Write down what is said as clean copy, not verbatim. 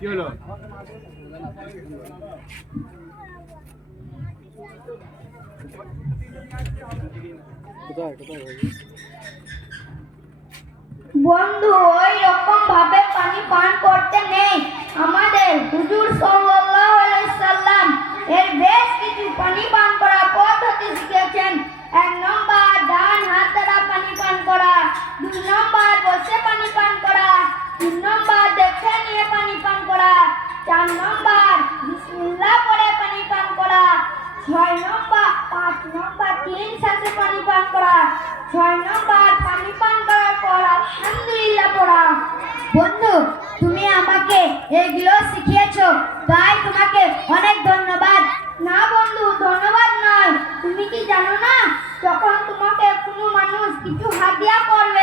কি হলো? বন্ধু, ওই রকম ভাবে পানি পান করতে নেই। আমাদের হুজুর সাল্লাল্লাহু আলাইহি সাল্লাম এর বেশ কিছু পানি পান করার পদ্ধতি শিখিয়েছেন। 1 নম্বর, ডান হাত দ্বারা পানি পান করা। 2 নম্বর, বসে পানি পান করা। 3 নম্বর, দেখে নিয়ে পানি পান করা। 4 নম্বর, বিসমিল্লাহ পড়ে পানি পান করা। 5 নম্বর 3 শ্বাসে পানি পান করা। 6 নম্বর, পানি পান করার পর আলহামদুলিল্লাহ পড়া। বন্ধু, তুমি আমাকে এগুলো শিখিয়েছো, তাই তোমাকে অনেক ধন্যবাদ। না বন্ধু, ধন্যবাদ নয়। তুমি কি জানো না, যখন তোমাকে কোনো মানুষ কিছু হাদিয়া করবে